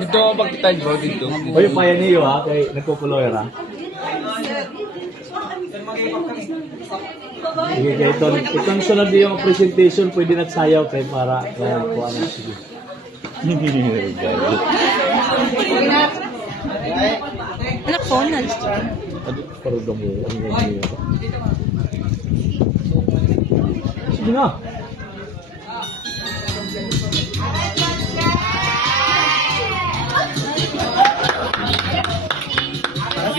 Dito ako pagkitan bro, dito. Yung paya niyo ha, kay nagpupuloy ha. Sige, kaya ito, itong sunod yung presentation, pwede nagsayaw kay para kaya po ano, sige. Anak ko, nal. Ano, parudong mo, nga niyo. Sige na.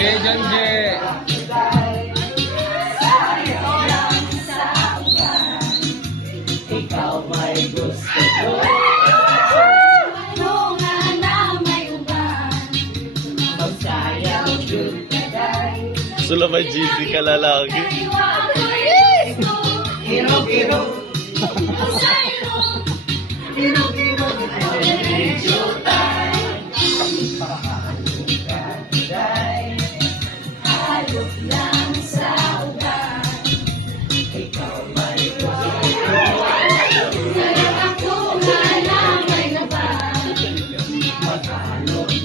John J. Sula may GC ka lalaki.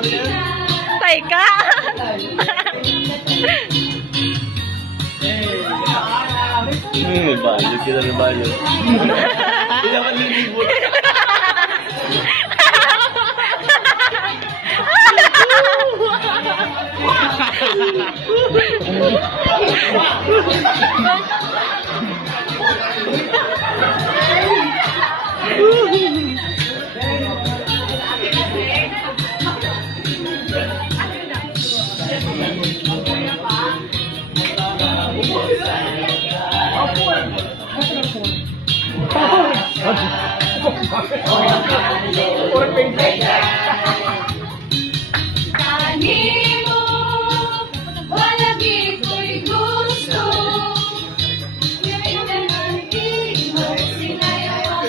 Tay ka! Hmm, bayo, kita na bayo. Hindi naman lilibot. Kanimo, walagi ko'y gusto. Ngayon ang imo, sinayaw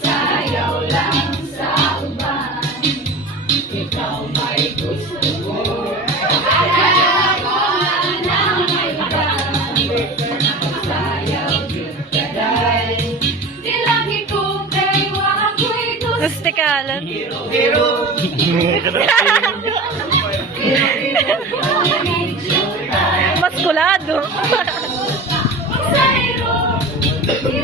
Sayaw lang Nastikalan. Zero. Maskulado. Zero.